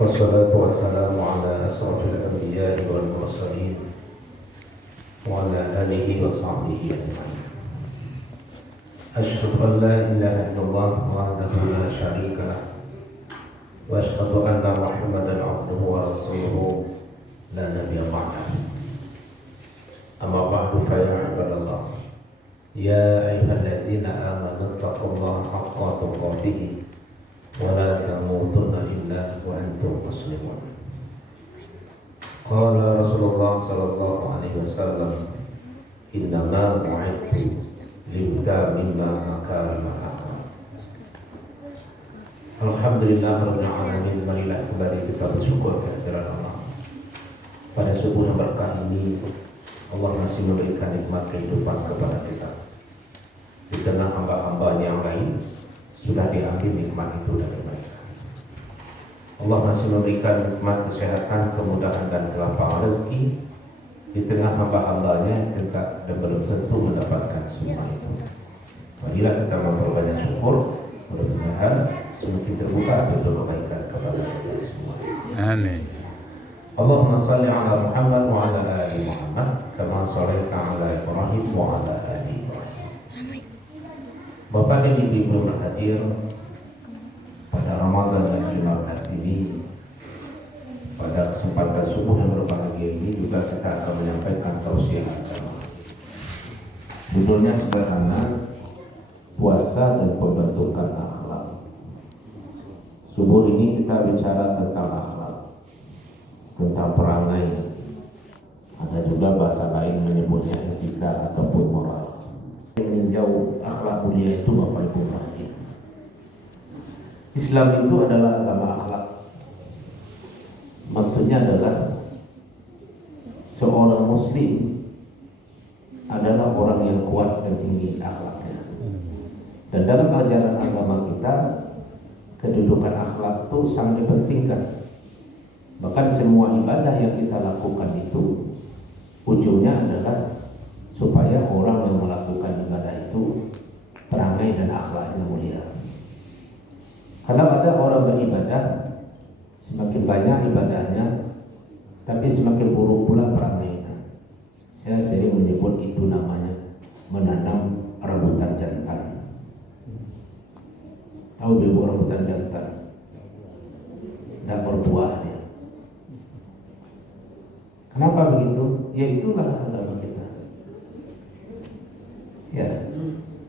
والصلاة والسلام على أشرف الأنبياء والمرسلين وعلى آله وصحبه أجمعين. أشهد أن لا إله إلا الله وحده لا شريك له وأشهد أن محمدا عبده ورسوله لا نبي بعده. أما بعد فيا عباد الله يا أيها الذين آمنوا اتقوا الله حق تقاته ولا تموتن إلا وأنتم مسلمون. قال رسول الله صلى الله عليه وسلم إنما بعثت لأتمم مكارم الأخلاق. Alhamdulillah Rabbil Alamin. Marilah kembali kita bersyukur kehadirat Allah. Pada subuh yang berkah ini Allah masih memberikan nikmat kehidupan kepada kita. Di tengah hamba-hamba yang lain sudah diambil nikmat itu dari mereka. Allah masih memberikan nikmat kesehatan, kemudahan dan kelapangan rezeki di tengah hamba-hambanya juga dan belum tentu mendapatkan semua itu. Marilah kita memperbanyak syukur, mudah-mudahan semakin terbuka pintu kebaikan kepada kita semua. Amin. Allahumma salli ala Muhammad wa ala ali Muhammad kama shallaita ala Ibrahim wa ala ali Ibrahim. Bapak dan Ibu berhadir pada Ramadan yang 15 ini. Pada kesempatan subuh yang berbahagia ini juga kita akan menyampaikan tausiah agama. Judulnya sederhana, puasa dan pembentukan akhlak. Subuh ini kita bicara tentang akhlak, tentang perangai. Ada juga bahasa lain menyebutnya etika ataupun moral. Meninjau akhlak mulia itu Bapak Ibu perhatikan. Islam itu adalah agama akhlak. Maksudnya adalah seorang muslim adalah orang yang kuat dan tinggi akhlaknya. Dan dalam ajaran agama kita, kedudukan akhlak itu sangat dipentingkan. Bahkan semua ibadah yang kita lakukan itu ujungnya adalah supaya orang yang melakukan ibadah itu perangai dan akhlaknya mulia. Kalau ada orang beribadah, semakin banyak ibadahnya, tapi semakin buruk pula perangainya. Saya sering menyebut itu namanya menanam rambutan jantan. Tahu ibu rambutan jantan? Dan berbuah dia. Kenapa begitu? Ya itulah agama kita. Ya,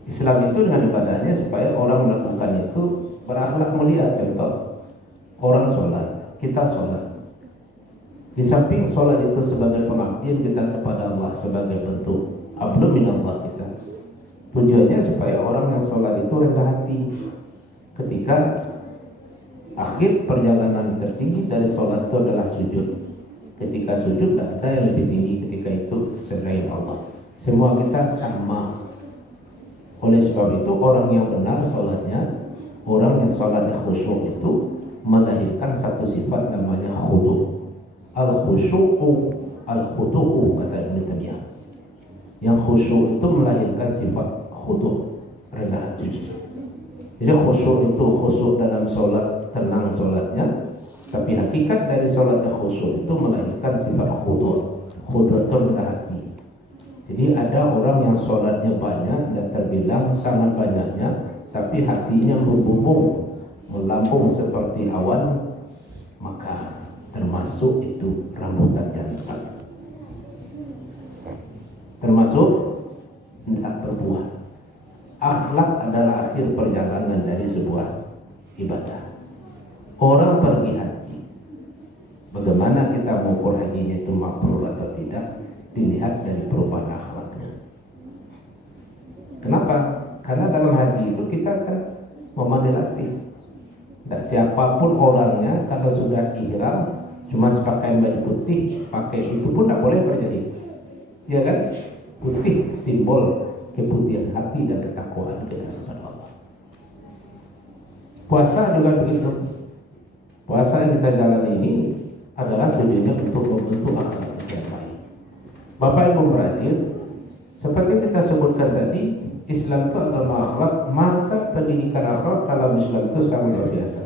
Islam itu dengan ibadahnya supaya orang melakukan itu berakhlak mulia. Contoh, orang sholat, kita sholat. Di samping sholat itu sebagai pengabdian kita kepada Allah, sebagai bentuk abdu minallah kita. Tujuannya supaya orang yang sholat itu rendah hati. Ketika akhir perjalanan tertinggi dari sholat itu adalah sujud. Ketika sujud tak ada yang lebih tinggi ketika itu selain Allah. Semua kita sama. Oleh sebab itu orang yang benar sholatnya, orang yang sholatnya khusyuk itu melahirkan satu sifat namanya khudu'. Al-khusyu'u al-khudu'u kata Ibnu Taimiyah. Yang khusyuk itu melahirkan sifat khudu', rendah hati. Jadi khusyuk itu khusyuk dalam sholat, tenang sholatnya, tapi hakikat dari sholatnya khusyuk itu melahirkan sifat khudu'. Khudu' itu rendah hati. Jadi ada orang yang sholatnya banyak dan terbilang sangat banyaknya, tapi hatinya membumbung, melambung seperti awan, maka termasuk itu rambutan jantan. Termasuk hendak berbuah. Akhlak adalah akhir perjalanan dari sebuah ibadah. Orang pergi haji, bagaimana kita mengukur hajinya itu mabrur atau tidak, dilihat dari perubahan akhlaknya. Kenapa? Karena dalam haji itu kita kan memanggil hati. Dan siapapun orangnya kalau sudah ihram cuma pakai baju putih, pakai itu pun tidak boleh terjadi. Ya kan? Putih simbol keputihan hati dan ketakwaan kepada Allah. Puasa juga begitu. Puasa yang kita jalan ini adalah tujuannya untuk membentuk akhlak yang baik. Bapak Ibu perhatian, seperti kita sebutkan tadi, Islam itu agama akhlak, maka pendidikan akhlak dalam Islam itu sangat luar biasa.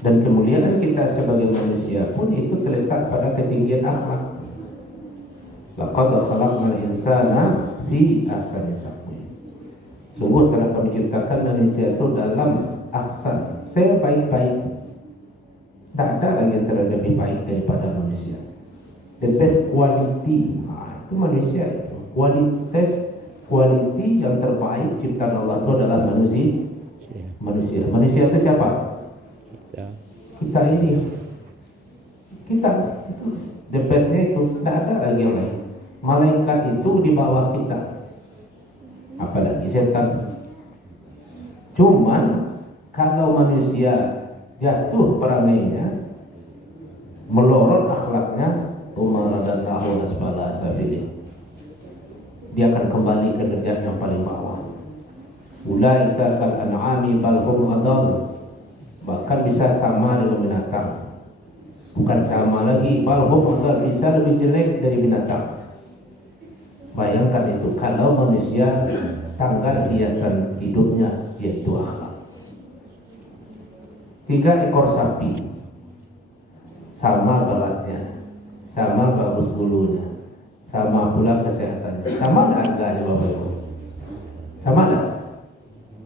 Dan kemuliaan kita sebagai manusia pun itu terletak pada ketinggian akhlak. Laqad khalaqnal insana fi ahsani taqwim. Sungguh telah kami ciptakan manusia itu dalam ahsan, sebaik-baik. Tak ada lagi yang lebih baik daripada manusia. The best quality, itu manusia itu. Quality yang terbaik ciptaan Allah itu adalah manusia. Manusia itu siapa? Kita ini. Kita. The bestnya itu tidak ada lagi yang lain. Malaikat itu di bawah kita. Apalagi setan. Cuman kalau manusia jatuh perangainya, melorot akhlaknya, Umar dan Nahu asfala sabilin, dia akan kembali ke derajat yang paling bawah. Ulaika kal an'ami bal hum adall, bahkan bisa sama dengan binatang. Bukan sama lagi, bal hum adall, bisa lebih jelek dari binatang. Bayangkan itu kalau manusia tanggal hiasan hidupnya yaitu akhlak. 3 ekor sapi, sama beratnya, sama bagus bulunya, sama pula kesehatannya. Sama tak harganya Bapak Ibu? Sama tak?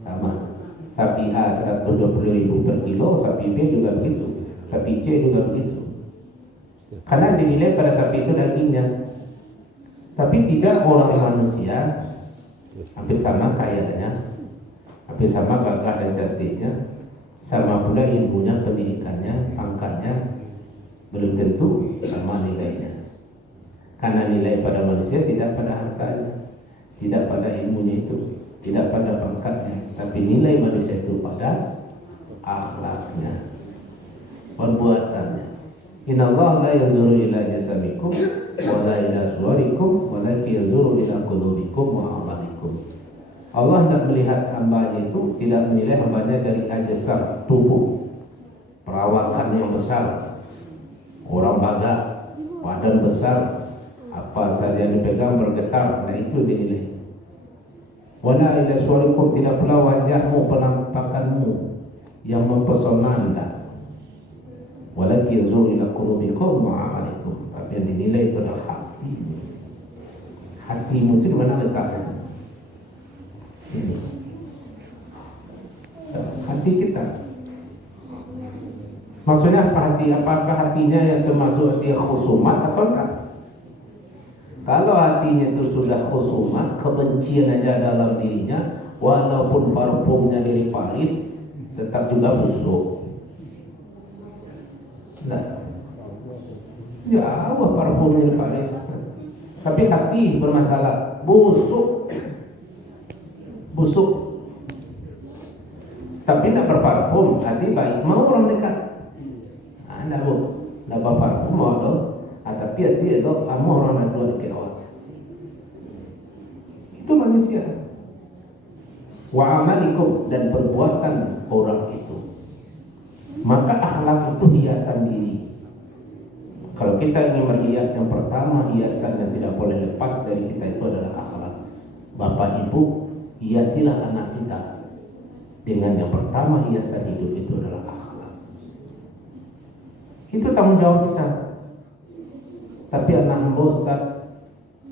Sama. Sapi A 120.000 per kilo, sapi B juga begitu, sapi C juga begitu. Karena dinilai pada sapi itu dagingnya. Tapi tidak orang manusia hampir sama kayanya, hampir sama gagah dan cantiknya, sama pula ilmunya, pendidikannya, pangkatnya, belum tentu sama nilainya. Karena nilai pada manusia tidak pada hartanya, tidak pada ilmunya itu, tidak pada pangkatnya, tapi nilai manusia itu pada akhlaknya, perbuatannya. Inna Allah la yanzuru ila jasamikum wa la ila suwarikum walakin yanzuru ila qulubikum wa amalikum. Allah tidak melihat hambanya itu, tidak menilai hambanya dari ajasam, tubuh, perawakan yang besar, orang bagak, badan besar, apa saja yang dipegang bergetar, nah itu dinilai. Wala ila suwarikum, tidak pula wajahmu, penampakanmu yang mempesona Anda. Walakin yanzuru ila qulubikum wa amalikum, tapi yang dinilai itu adalah hatimu. Hatimu itu di mana letaknya? Ini hati kita. Maksudnya apa hati? Apakah hatinya yang termasuk hati khusumat atau enggak? Kalau hatinya itu sudah khusumat, kebencian aja dalam dirinya, walaupun parfumnya dari Paris, tetap juga busuk. Nah, ya Allah parfumnya dari Paris, tapi hati bermasalah, busuk. Tapi tidak berparfum, hati baik, mau orang dekat. Anda tidak berparfum, mau ada, tapi hati itu mau orang nak dekat awak. Itu manusia. Wa amalikum, dan perbuatan orang itu. Maka akhlak itu hiasan diri. Kalau kita ingin berhias, yang pertama hiasan yang tidak boleh lepas dari kita itu adalah akhlak. Bapak Ibu, hiasilah anak kita dengan yang pertama hiasan hidup itu adalah akhlak. Itu tanggung jawab kita. Tapi anak hamba Ustaz,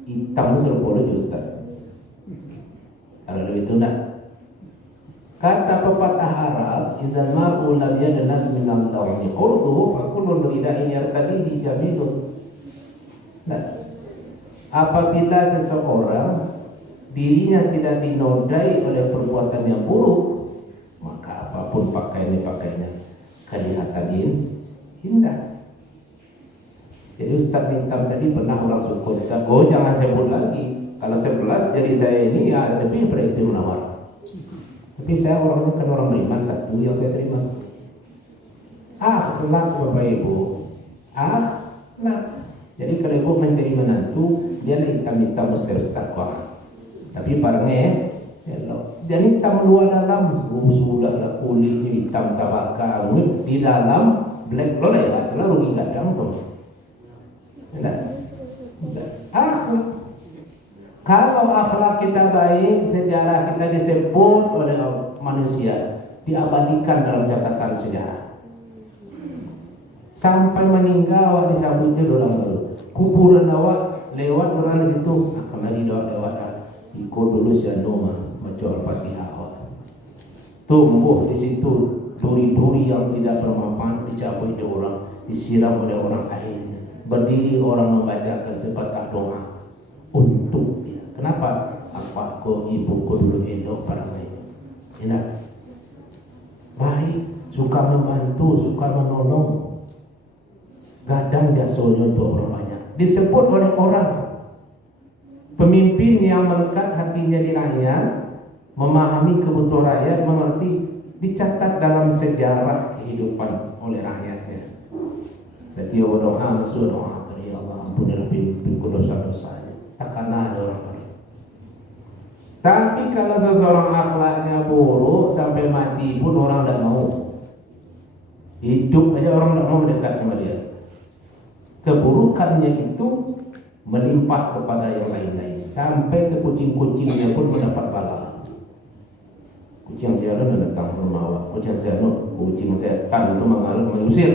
hitam suruh boleh Ustaz. Kalau itu enggak. Kata pepatah Arab, "Idzal ma'u lam yadnas min al-lawmi qurduhu fa kullu rida'in yartadihi jamilun." Nah, apabila seseorang dirinya tidak dinodai oleh perbuatan yang buruk, maka apapun pakaiannya kelihatan indah. Jadi Ustaz Mintam tadi pernah ulang syukur, oh jangan sebut lagi. Kalau 11 jadi saya ini ya lebih berarti menawar. Tapi saya orangnya kan orang beriman, satu yang saya terima. Akhlak Bapak Ibu, akhlak. Jadi kalau ibu mencari menantu, dia hitam-hitam mesti takwa. Tapi barangnya jadi hitam luar dalam, sudah lah kulitnya hitam tabaka, di dalam black boleh lah, itu rugi kadang tuh. Akhlak. Kalau akhlak kita baik, sejarah kita disebut oleh manusia, diabadikan dalam catatan sejarah. Sampai meninggal awak disambutnya orang baru. Kuburan awak lewat orang di situ. Nah, kemari lewat ikut dulu Zanoma menjual Fatihah awak. Tumbuh di situ duri-duri yang tidak bermanfaat dicabut oleh orang, disiram oleh orang lain. Berdiri orang membacakan sepatah doa untuk dia. Kenapa? Apa kau ibuku dulu elok pada saya. Ingat, baik, suka membantu, suka menolong. Kadang jasanya untuk orang banyak. Disebut oleh orang pemimpin yang melekat hatinya di rakyat, memahami kebutuhan rakyat, mengerti, dicatat dalam sejarah kehidupan oleh rakyatnya. Jadi doa, doa, ya Allah ampunilah pimpinku dosa-dosanya. Takkan ada orang lain. Tapi kalau seseorang akhlaknya buruk sampai mati pun orang tidak mau. Hidup aja orang tidak mau mendekat sama dia. Keburukannya itu melimpah kepada yang lain-lain. Sampai ke kucing-kucingnya pun mendapat bala. Kucing saya datang ke rumah awak. Kucing saya kan itu mengusir.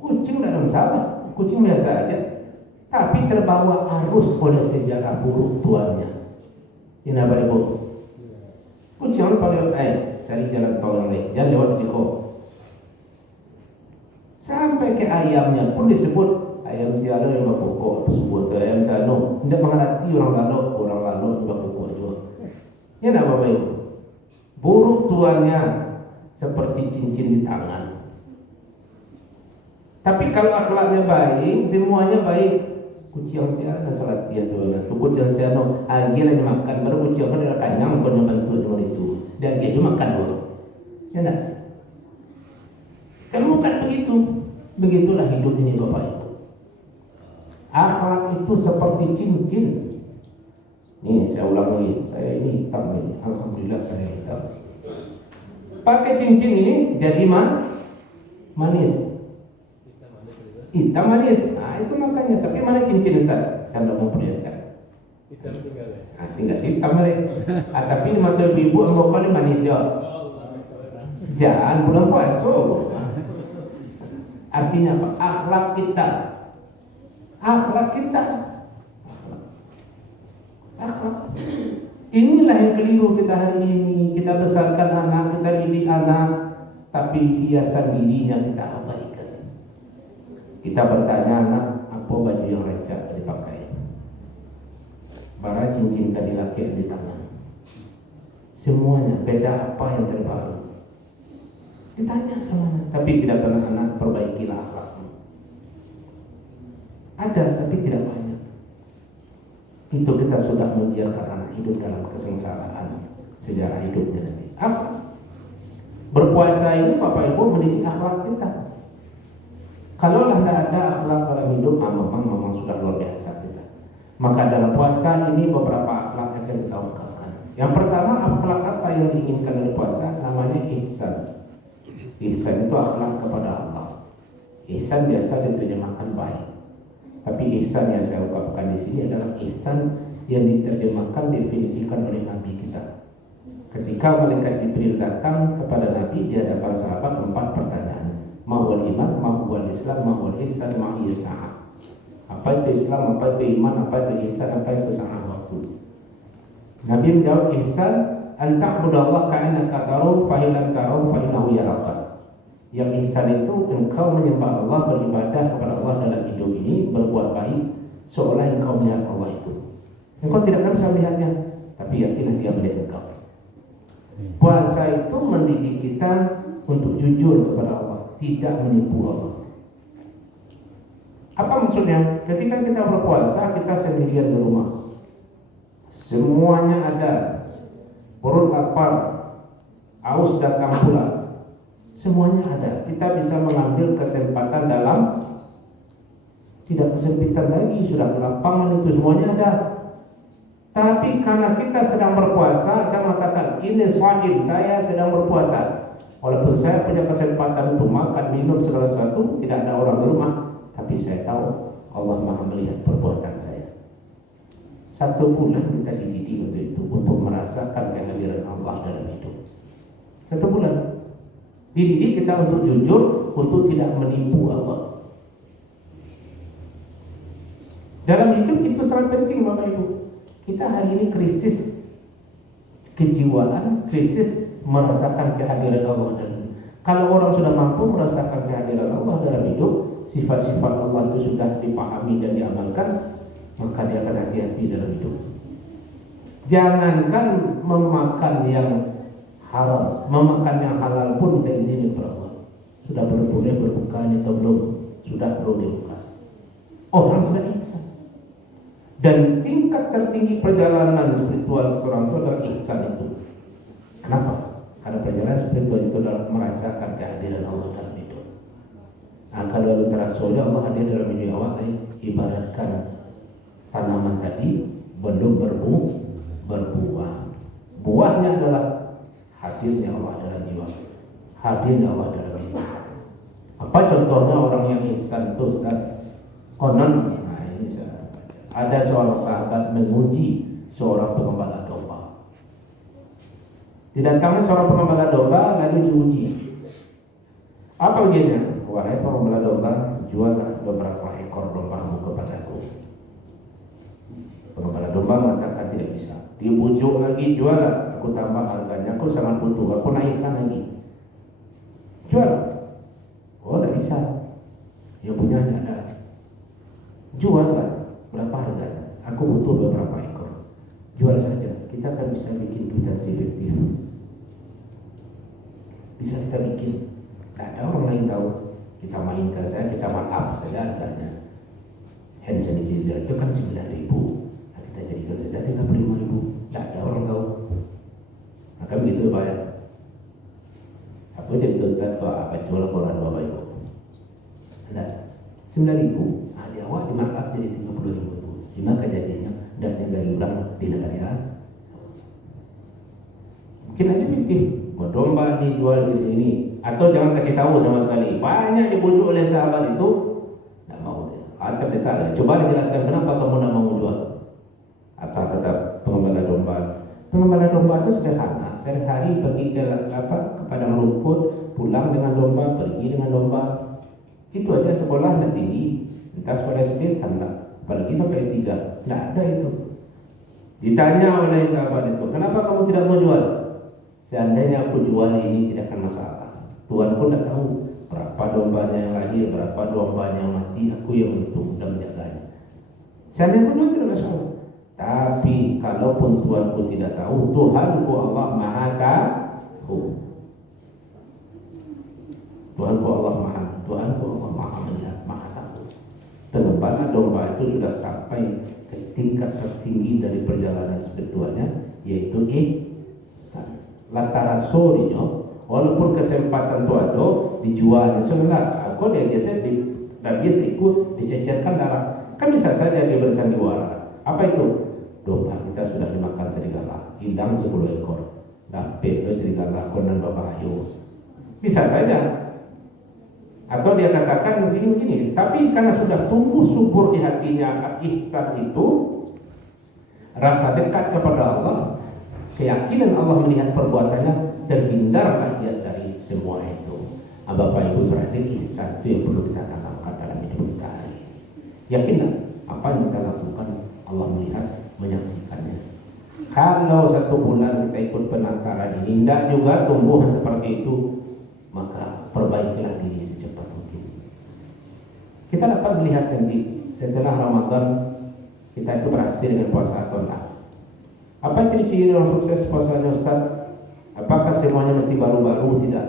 Kucing tidak ada masalah. Kucing biasa aja. Tapi terbawa arus oleh sejarah buruk tuannya. Ini apa ibu? Kucing pada cari jalan tol yang lain. Jangan lewat Ciko. Sampai ke ayamnya pun disebut ayam sialo yang berpokok sebut ke ayam sialo. Tidak mengerti orang lalu juga pokok juga. Ini apa ibu? Buruk tuannya seperti cincin di tangan. Tapi kalau akhlaknya baik, semuanya baik. Kucing siapa dah salat dia tu. Kucing siapa dia lagi makan, baru kucing apa dia kanyang pun yang bantu dengan itu. Dan dia cuma makan dulu. Ya tak? Kamu kan begitu. Begitulah hidup ini Bapak Ibu. Akhlak itu seperti cincin. Nih saya ulang lagi. Saya ini hitam ini. Alhamdulillah saya hitam. Pakai cincin ini jadi manis. Hitam manis. Nah itu makanya. Tapi mana cincin Ustaz? Saya tidak mau perlihatkan. Hitam tinggal ya? Nah, tinggal hitam lagi. Tapi ini mata ibu mau kali manis ya. Jangan bulan puasa. Artinya apa? Akhlak kita. Akhlak. Inilah yang keliru kita hari ini. Kita besarkan anak, kita didik anak, tapi hiasan dirinya kita abaikan. Kita bertanya anak, apa baju yang lecak dipakai? Bara cincin tadi laki di tangan. Semuanya beda apa yang terbaru. Ditanya sama anak, tapi tidak pernah anak perbaikilah akhlakmu. Ada, tapi tidak banyak. Itu kita sudah membiarkan anak hidup dalam kesengsaraan sejarah hidupnya nanti. Apa? Berpuasa ini Bapak Ibu mendidik akhlak kita. Kalau tidak ada akhlak dalam hidup, memang sudah luar biasa kita. Maka dalam puasa ini beberapa akhlak akan kita ungkapkan. Yang pertama, akhlak apa yang diinginkan dari puasa? Namanya ihsan. Ihsan itu akhlak kepada Allah. Ihsan biasa diterjemahkan baik. Tapi ihsan yang saya ungkapkan di sini adalah ihsan yang diterjemahkan, definisikan oleh Nabi kita. Ketika malaikat Jibril datang kepada Nabi di hadapan sahabat 4 pertanyaan. Ma'wal iman, ma'wal islam, ma'wal ihsan, ma'iyah sa'ah. Apa itu Islam, apa itu iman, apa itu ihsan, apa itu sa'ah waktu. Nabi menjawab ihsan anta'budallaha ka'annaka tarahu fa in lam tarahu fa innahu yaraka. Yang ihsan itu engkau menyembah Allah, beribadah kepada Allah dalam hidup ini, berbuat baik seolah engkau melihat Allah itu. Engkau tidak akan bisa melihatnya, tapi yakinlah dia melihat engkau. Puasa itu mendidik kita untuk jujur kepada Allah, tidak menipu Allah. Apa maksudnya? Ketika kita berpuasa, kita sendirian di rumah. Semuanya ada. Perut lapar, haus datang pula. Semuanya ada. Kita bisa mengambil kesempatan dalam tidak kesempitan lagi, sudah kelapangan itu semuanya ada. Tapi karena kita sedang berpuasa, saya mengatakan ini shaim, saya sedang berpuasa. Walaupun saya punya kesempatan untuk makan, minum segala sesuatu, tidak ada orang di rumah, tapi saya tahu Allah Maha melihat perbuatan saya. 1 bulan kita dididik untuk itu, untuk merasakan kehadiran Allah dalam hidup. 1 bulan dididik kita untuk jujur, untuk tidak menipu Allah. Dalam hidup itu sangat penting Bapak Ibu. Kita hari ini krisis kejiwaan, krisis merasakan kehadiran Allah dalam. Kalau orang sudah mampu merasakan kehadiran Allah dalam hidup, sifat-sifat Allah itu sudah dipahami dan diamalkan, maka dia akan hati-hati dalam hidup. Jangankan memakan yang haram, memakan yang halal pun kita izinin kepada Allah. Sudah boleh berbuka atau belum? Sudah perlu dibuka. Orang sudah ihsan. Dan tingkat tertinggi perjalanan spiritual seorang itu adalah ihsan itu. Kenapa? Karena perjalanan spiritual itu adalah merasakan kehadiran Allah dalam hidup. Nah, kalau terasuhnya Allah hadir dalam hidup awak, ibaratkan tanaman tadi belum berbuah. Buahnya adalah hadirnya Allah dalam jiwa, hadirnya Allah dalam hidup. Apa contohnya orang yang ihsan itu? Konon, ada seorang sahabat menguji seorang pengembala domba. Didatangkan seorang pengembala domba lalu diuji. Apa ujiannya? Wahai pengembala domba, juallah beberapa ekor dombamu kepadaku. Pengembala domba mengatakan tidak bisa. Dibujuk lagi, juallah, aku tambah harganya, aku sangat butuh, aku naikkan lagi. Jual. Oh, tidak bisa. Yang punya ada. Juallah. Berapa harganya? Aku butuh beberapa ekor. Jual saja. Kita kan bisa bikin kwitansi fiktif. Bisa kita bikin. Tak ada orang lain tahu. Kita mainkan saja, kita maaf saja harganya. Hand sanitizer itu kan 9.000. Nah, kita jadikan saja 35.000. Tak ada orang tahu. Maka begitu bayar. Aku jadi Ustaz apa jual koran Bapak Ibu. Ada 9.000. Di awal dimarkup jadi 30.000. Gimana kejadiannya? Dan yang dari ulang di negara. Mungkin aja mikir, mau domba dijual di sini, atau jangan kasih tahu sama sekali. Banyak dibujuk oleh sahabat itu, tidak mau. Atau besar. Coba dijelaskan kenapa kamu tidak mau jual. Apa kata pengembala domba? Pengembala domba itu sederhana. Sehari pergi ke padang rumput, pulang dengan domba, pergi dengan domba. Itu aja sekolah tidak tinggi. Entah sekolah SD tak, apalagi sampai S3, tidak ada itu. Ditanya oleh sahabat itu, kenapa kamu tidak mau jual? Seandainya aku jual ini tidak akan masalah. Tuhan pun tidak tahu berapa dombanya yang lahir, berapa dombanya yang mati, aku yang menghitung dan menjaganya. Seandainya aku jual tidak masalah. Tapi kalaupun Tuhanku tidak tahu, Tuhanku Allah Maha Tahu. Tuhanku Allah Maha Melihat, Maha Tahu. Pengembala domba itu sudah sampai ke tingkat tertinggi dari perjalanan spiritualnya, yaitu ihsan. Latara sorinya, walaupun kesempatan itu ada, dijual sebenarnya. Aku dia biasa ikut dicecerkan darah. Kan bisa saja dia bersandiwara. Apa itu? Domba kita sudah dimakan serigala, hilang 10 ekor. Dapet serigala konon bapak ayo. Bisa saja. Atau dia katakan begini, tapi karena sudah tumbuh subur di hatinya ihsan itu, rasa dekat kepada Allah, keyakinan Allah melihat perbuatannya, terhindarlah dia dari semua itu. Bapak Ibu saudara, ihsan itu yang perlu kita tanamkan dalam hidup kita hari ini. Yakinlah apa yang kita lakukan Allah melihat, menyaksikannya. Kalau 1 bulan kita ikut penangkaran ini tidak juga tumbuhan seperti itu, maka perbaikilah diri secepat mungkin. Kita dapat melihat nanti setelah Ramadan kita itu berhasil dengan puasa atau enggak. Apa ciri-ciri orang sukses puasanya Ustaz? Apakah semuanya mesti baru-baru? Tidak.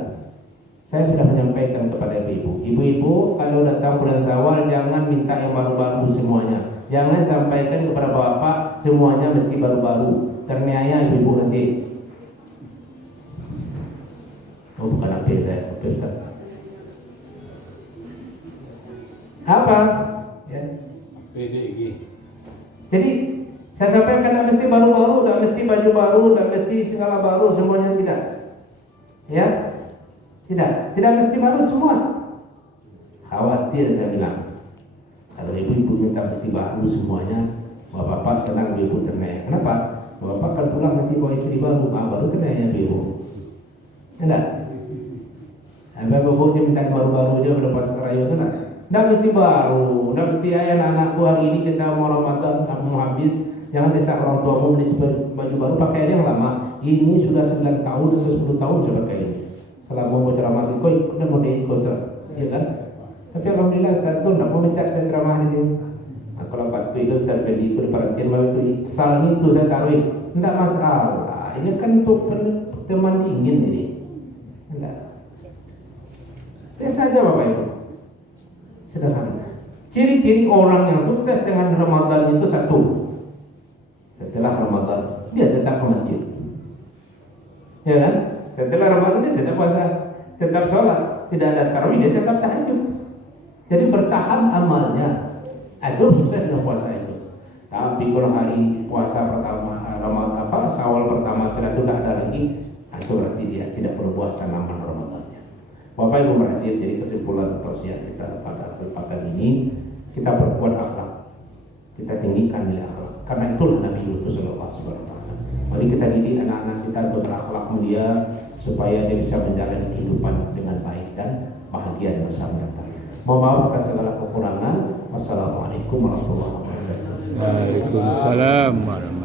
Saya sudah menyampaikan kepada ibu-ibu, kalau datang bulan Syawal jangan minta yang baru-baru semuanya. Jangan sampaikan kepada bapak semuanya mesti baru-baru. Terniaya ibu nanti. Oh, bukan apel saya, apel tak. Apa? Ya. PDG. Jadi saya sampaikan tidak mesti baru-baru, tidak mesti baju baru, tidak mesti segala baru, semuanya tidak. Ya, tidak mesti baru semua. Khawatir saya bilang. Kalau ibu-ibu minta mesti baru semuanya, bapak-bapak senang ibu ternaik. Kenapa? Bapak kan pulang nanti bawa istri baru, baru ternaiknya ibu. Tidak. Bapak dia minta baru-baru dia berlepas kerayu, tidak. Nggak mesti baru, nggak mesti ayah anakku hari ini kita mau Ramadan, kamu habis, jangan desak orang tuamu beli baju baru, pakai yang lama. Ini sudah 9 tahun atau 10 tahun sudah pakai ini. Selama mau ceramah sih, kok udah mau diikut, ya kan? Tapi alhamdulillah saat itu nggak mau mencari saya ceramah di sini. Nah, kalau waktu itu terjadi perhatian malah itu salah itu saya taruh, nggak masalah. Ini kan untuk teman dingin ini, enggak. Biasa aja Bapak Ibu. Sederhana. Ciri-ciri orang yang sukses dengan Ramadan itu satu. Setelah Ramadan dia tetap ke masjid. Ya kan? Setelah Ramadan dia tetap puasa, tetap sholat, tidak ada tarawih, dia tetap tahajud. Jadi bertahan amalnya. Itu sukses dengan puasa itu. Tapi kalau hari puasa pertama Ramadan Syawal pertama setelah itu tidak ada lagi, itu berarti dia tidak perlu puasa amal Ramadannya. Bapak Ibu perhatian, jadi kesimpulan tausiah kita pada kesempatan ini, kita perkuat akhlak, kita tinggikan nilai akhlak. Karena itulah Nabi Yusuf SAW. Mari kita didik anak-anak kita untuk berakhlak mulia supaya dia bisa menjalani kehidupan dengan baik dan bahagia bersama kita. Mohon maaf atas segala kekurangan. Wassalamualaikum warahmatullahi wabarakatuh. Waalaikumsalam warahmatullahi wabarakatuh.